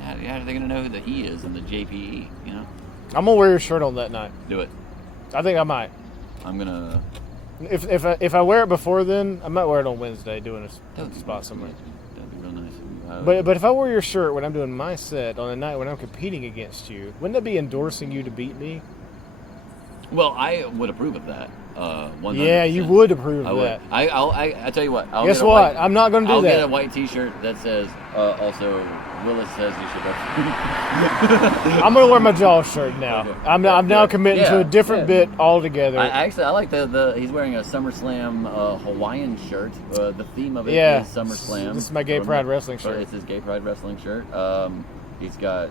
How are they gonna know who the he is in the JPE? You know. I'm gonna wear your shirt on that night. Do it. I think I might. I'm gonna. If I wear it before then, I might wear it on Wednesday doing a spot somewhere. That'd be real nice. But if I wear your shirt when I'm doing my set on a night when I'm competing against you, wouldn't that be endorsing you to beat me? Well, I would approve of that. 100%. Yeah, you would approve of that. I tell you what. Guess what? I'm not going to do that. I'll get a white T-shirt that says also Willis says you should. I'm going to wear my Jaws shirt now. Okay. I'm now committing to a different bit altogether. I like the he's wearing a SummerSlam Hawaiian shirt. The theme of it is SummerSlam. This is my Gay Pride Wrestling shirt. It's his Gay Pride Wrestling shirt. He's got.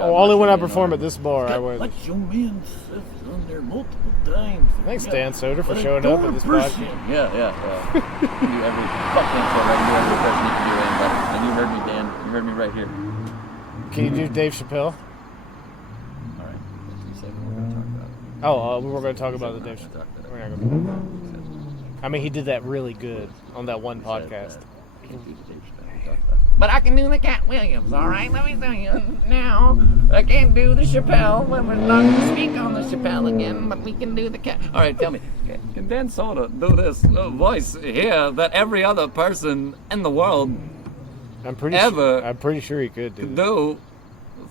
Only when I perform at this bar, I wear. Let your man sit on there multiple times. Thanks, Dan Soder, for showing up at this podcast. Yeah. You every fucking show, right? You every person you can do any better. And you heard me, Dan. You heard me right here. Can you do Dave Chappelle? All right. You said we're going to talk about it. We're going to talk about the Dave Chappelle. We're not going to. I mean, he did that really good on that one podcast. But I can do the Cat Williams, all right? Let me tell you now. I can't do the Chappelle. We're not going to speak on the Chappelle again, but we can do the Cat. All right, tell me. Can Dan Soda do this voice here that every other person in the world I'm pretty sure he could do.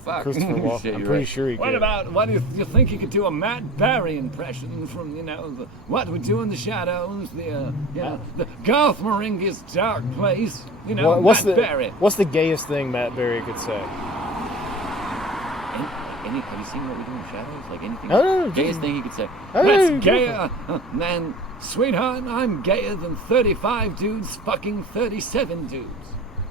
Fuck. Christopher Walken. Shit, I'm you're pretty right. sure he What could. about, what if you think you could do a Matt Berry impression from, What We Do in the Shadows, the Garth Marenghi's Dark Place, What's Matt Berry. What's the gayest thing Matt Berry could say? Have you seen What We Do in the Shadows? Like anything? No. Gayest thing he could say. That's gayer than, sweetheart, I'm gayer than 35 dudes fucking 37 dudes.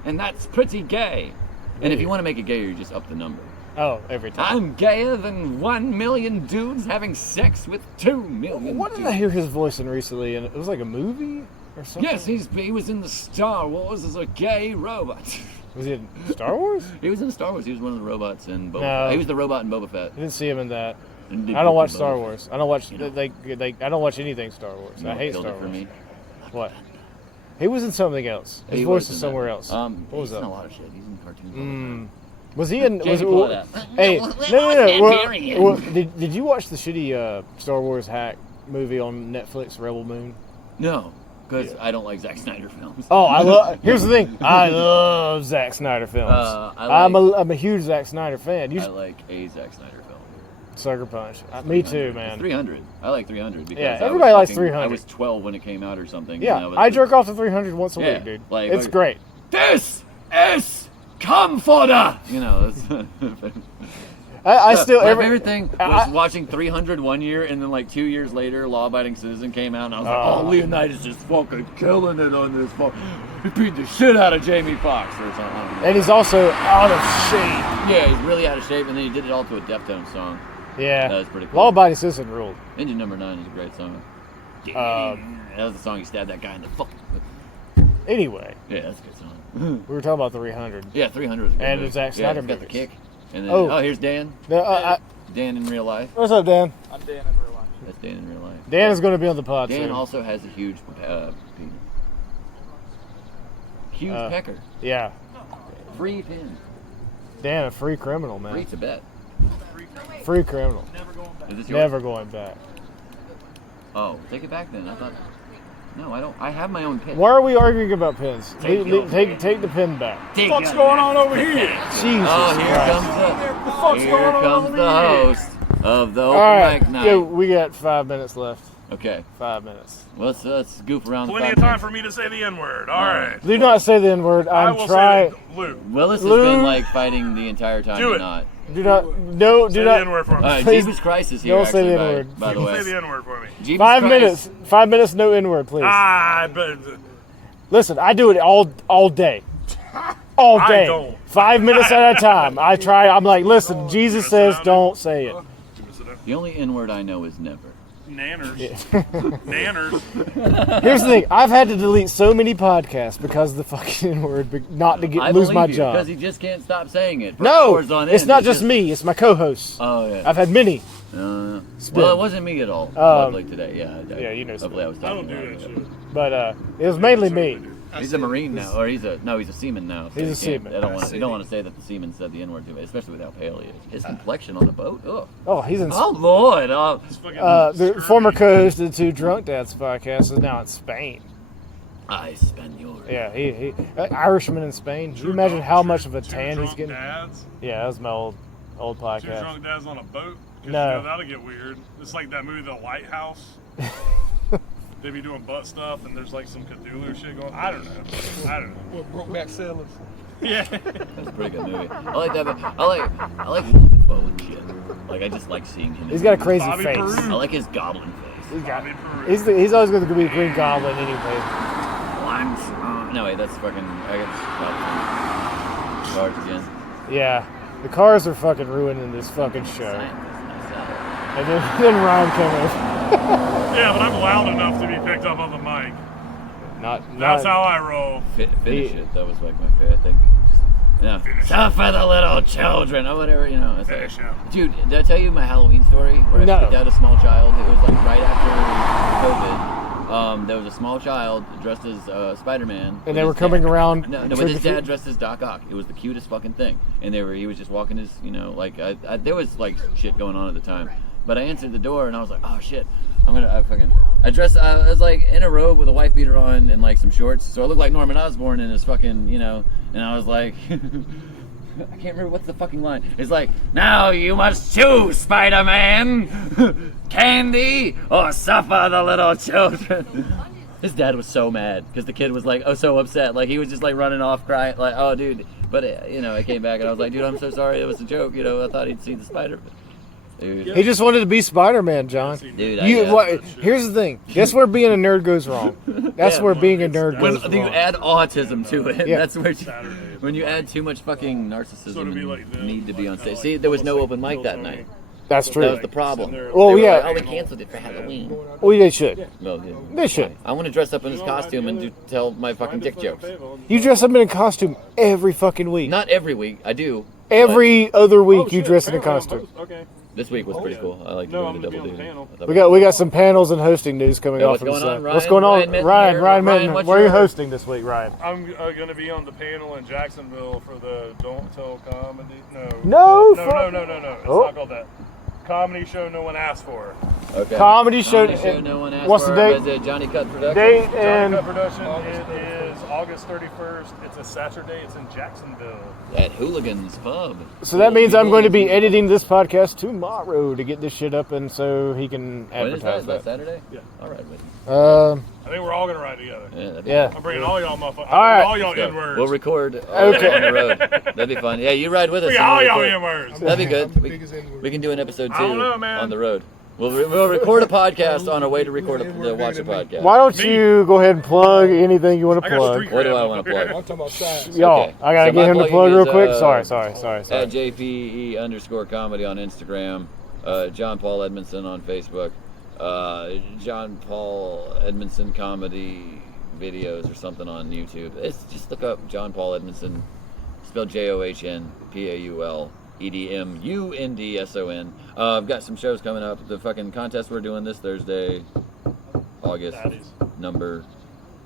And that's pretty gay. And if you want to make it gayer, you just up the number. Oh, every time. I'm gayer than 1 million dudes having sex with 2 million What did dudes. I hear his voice in recently? And it was like a movie or something. Yes, he was in the Star Wars as a gay robot. Was he in Star Wars? He was in Star Wars. He was one of the robots in Boba No. Fett. He was the robot in Boba Fett. I didn't see him in that. And I don't watch Boba Star Fett. Wars. I don't watch You know. I don't watch anything Star Wars. You know I what hate killed Star it for Wars. me? What? He was in something else. His He voice was is in somewhere that. else. What was He's in a that? lot of shit. He's in cartoons. all the time. Was he in? Jamie, pull it out. Hey, No, no. Well, Marion. well, did you watch the shitty Star Wars hack movie on Netflix, Rebel Moon? No, because I don't like Zack Snyder films. Oh, I love. Here's the thing. I love Zack Snyder films. I'm a huge Zack Snyder fan. I like a Zack Snyder film. Sucker Punch. Me too, man. 300. I like 300 because Yeah, I everybody was likes fucking- 300. I was 12 when it came out or something. Yeah, and I was jerk off to 300 once a Yeah, week, dude. like- It's like- great. This is Comforter. That's I still my every favorite thing was watching 300 one year, and then like 2 years later, Law Abiding Citizen came out, and I was like, "Oh, Leonidas is fucking killing it on this fuck. He beat the shit out of Jamie Foxx or something." And he's also out of shape. Yeah, he's really out of shape, and then he did it all to a Deftones song. Yeah, That was pretty cool. Law Abiding Citizen ruled. Engine Number 9 is a great song. That was the song he stabbed that guy in the fucking. Anyway, Yeah, that's a good song. we were talking about 300. Yeah, 300 was a good And movie. the Zack Yeah, Snyder it's got the movies. kick. And then, Oh. here's Dan. No, Dan in real life. what's up, Dan? I'm Dan in real life. That's Dan in real life. Dan is going to be on the pod Dan soon. also has a huge penis. Huge pecker. Yeah, Free pin. Dan, a free criminal, Free man. Tibet. Free criminal. Is this yours? Never going back. Oh, take it back then. I thought. No, I don't. I have my own pin. Why are we arguing about pins? Take yours. Take the pin back. What's going on over here? Jesus Oh, here Christ. comes the host of the open All right, mic night. yeah, we got 5 minutes left. Okay, 5 minutes. well, let's goof around. Plenty the of time for me to say the N-word. All right. Do not say the N-word. I I'm will trying. say it. Luke, Willis has Lou. been like fighting the entire time. Do to it. Not. Do not. No. say Do the not. N-word for me. Please Jeebus Christ is here. don't say Actually, the N-word. by the way. Say the N-word for me. Jeebus 5 Christ. minutes. 5 minutes. No N-word, please. But Listen, I do it all day. All I day. don't. 5 minutes at a time. I try. I'm like, listen. Jesus says, don't say it. The only N word I know is never. Nanners. Nanners. Here's the thing. I've had to delete so many podcasts because of the fucking N-word, not to lose my job. Because he just can't stop saying it. For No, hours on it's end. not just me. It's my co-hosts. Oh yeah. I've had many. Well, it wasn't me at all. Like today, yeah. yeah, you know Hopefully, I was I talking don't do about that it. shit. But it was mainly me. He's a Marine now, or he's a seaman now. So He's a you can't- seaman. I don't want to. You don't want to say that the seaman said the N-word to me, especially with how pale he is. His complexion on the boat. Ugh. Oh, he's in. Oh Lord. Oh. The former co-host of the Two Drunk Dads podcast is now in Spain. I Spaniel. Yeah, he Irishman in Spain. Can you imagine how much of a tan he's getting? Dads. Yeah, that was my old Two podcast. drunk dads on a boat. 'Cause No. You know, that'll get weird. It's like that movie, The Lighthouse. They be doing butt stuff, and there's like some Cthulhu shit going. I don't know. What, Brokeback Sailors? Yeah. That's a pretty good movie. I like that. But I like Willem Dafoe and shit. Like I just like seeing him. He's got a crazy Bobby face. Peru. I like his goblin face. He's got. Bobby Peru. He's always going to be a Green Goblin anyway. No wait, that's fucking. I got charged again. Yeah, the cars are fucking ruining this fucking show. And then Ryan came in. Yeah, but I'm loud enough to be picked up on the mic. Not. That's how I roll. Finish it. That was like my favorite. I think. Yeah. Stuff for the little children or whatever, you know. It's like, Finish up. dude, did I tell you my Halloween story where No. I picked out a small child? It was like right after COVID. There was a small child dressed as Spider-Man. And they were coming around. No, with his dad dressed as Doc Ock. It was the cutest fucking thing. And he was just walking his, like, there was like shit going on at the time. But I answered the door and I was like, oh shit, I was like in a robe with a wife beater on and like some shorts. So I looked like Norman Osborn in his fucking, and I was like, I can't remember what's the fucking line. It's like, now you must choose, Spider-Man, candy or suffer the little children. His dad was so mad because the kid was like, oh, so upset. Like he was just like running off crying, like, oh, dude. But I came back and I was like, dude, I'm so sorry. It was a joke. I thought he'd see the spider. Dude. He just wanted to be Spider-Man, John. Dude, here's the thing. Guess where being a nerd goes wrong. That's where being a nerd goes wrong. When you add autism to it, Yeah. that's where when you add too much fucking narcissism and need to be on stage. See, there was no open mic that night. That's true. That was the problem. Well, yeah. Like, oh, we canceled it for Halloween. Well, they should. Well, yeah. They should. I want to dress up in this costume and tell my fucking dick jokes. You dress up in a costume every fucking week. Not every week. I do. Every other week you dress in a costume. Okay. This week was pretty cool. I like doing the double duty. We got some panels and hosting news coming off. What's going on, Ryan? What's going on, Ryan Minton? what's Where are you your- hosting this week, Ryan? I'm going to be on the panel in Jacksonville for the Don't Tell Comedy. No, No. It's Oh. not called that. Comedy show no one asked for. Okay. Comedy show. No one asked What's for. the date? Is it Johnny Cut Production? Date Johnny and Cut Production. It is August 31st. It's a Saturday. It's in Jacksonville. At Hooligans Pub. so that means I'm going to be editing this podcast tomorrow to get this shit up, and so he can When is that? advertise Is that that. Saturday? Yeah. All right, with you. I think we're all going to ride together. that'd be Yeah. I'm bringing all y'all motherfuckers. All right. All y'all good. N-words. We'll record Okay. on the road. That'd be fun. Yeah, you ride with us. Bring and all we'll y'all record. N-words. That'd be good. I'm the biggest N-word. We can do an episode 2 I don't know, man. on the road. We'll record a podcast on our way to record to watch a podcast. Why don't you go ahead and plug anything you want to I got plug? street What do cred I up wanna here. plug? I'm talking about size. Y'all, Okay. I gotta So get my him to plugging plug real is, quick. Sorry. At JPE_comedy on Instagram, John Paul Edmundson on Facebook, John Paul Edmundson comedy videos or something on YouTube. It's just look up John Paul Edmundson, spelled JOHNPAUL. EDMUNDSON. I've got some shows coming up. The fucking contest we're doing this Thursday, August number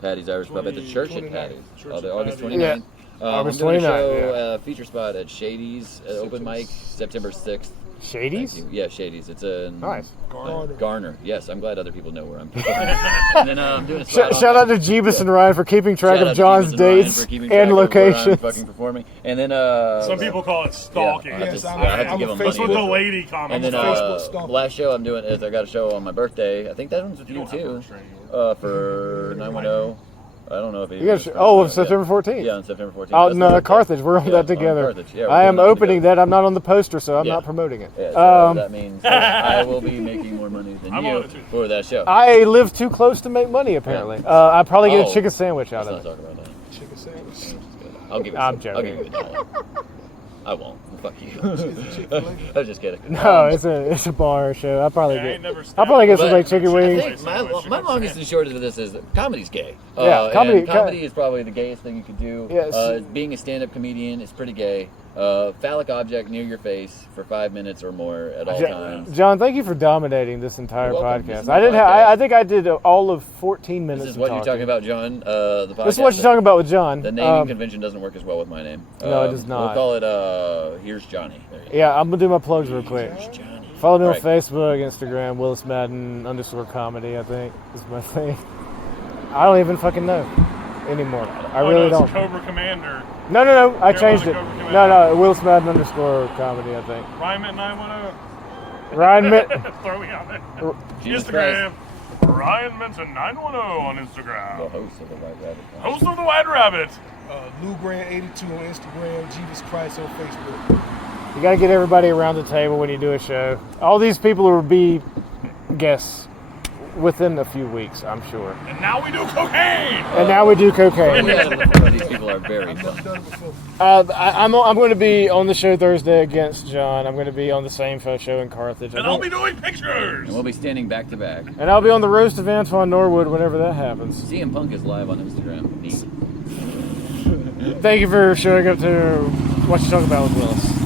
Patty's Irish Pub at the church at 29th. Patty's. Church Oh, the at August Patty's. 29th. August I'm doing a 29th, show, yeah. feature spot at Shady's open mic, September 6th. Shady's? Thank you. Yeah, Shady's. It's a Nice. Garner. Yes, I'm glad other people know where I'm from. And then I'm doing a spot Shout out to Jeebus and Ryan for keeping track Shout out of to John's Jeebus and Ryan dates for keeping track and of where I'm locations. fucking performing. And then Some people call it stalking. Yeah, Yes, I have to I'm give a them That's money. what the lady comments. And then Facebook stalker. last show I'm doing is I got a show on my birthday. I think that one's with you too. For 910. I don't know if You got on September 14th. Yeah, on September 14th. Oh, That's no, the birthday. Carthage. We're on Yeah, that together. Carthage. Yeah, we're I am doing that opening together. that. I'm not on the poster, so I'm Yeah. not promoting it. Yeah, so that means that I will be making more money than I'm you on it too. for that show. I live too close to make money, apparently. I probably get a Oh. chicken sandwich out Let's of not it. talk about that. Chicken sandwich. I'll give you. I'm I'll joking. give you $1. I won't. Fuck you. Chick-fil-A. I'm just kidding. No, it's a bar show. I'll probably Yeah, I ain't get. never I'll probably get some But like chicken I wings. think my longest and shortest of this is that comedy's gay. Yeah, comedy- and comedy is probably the gayest thing you could do. Yes. Being a stand-up comedian is pretty gay. Phallic object near your face for 5 minutes or more at all times. John, thank you for dominating this entire You're welcome. This podcast. is I didn't. my podcast. I think I did all of 14 minutes. This is of what you're talking about, John. The podcast. This is what you're talking about with John. The naming convention doesn't work as well with my name. No, it does We'll not. call it Here's Johnny. There you go. Yeah, I'm gonna do my plugs real quick. Here's Johnny. Follow me on Right. Facebook, Instagram, Willis Madden _comedy. I think is my thing. I don't even fucking know anymore. I really don't. Cobra Commander. No. I changed it. Cobra Commander. No. Willis Madden _comedy. I think. Ryan Mint 910. Ryan Mitt. Throw me on there. Jesus Instagram. Ryan Minton 910 on The Instagram. host of the White Rabbit. Host of the White Rabbit. Lou Grant 82 on Instagram. Jesus Christ on Facebook. You gotta get everybody around the table when you do a show. All these people will be guests within a few weeks, I'm sure. And now we do cocaine. And now we do cocaine. These people are very I've never fun. done it before. I'm going to be on the show Thursday against John. I'm going to be on the same show in Carthage. And I'll be doing pictures. And we'll be standing back to back. And I'll be on the roast of Antoine Norwood whenever that happens. CM Punk is live on Instagram. Neat. Thank you for showing up to What You Talk About with Willis.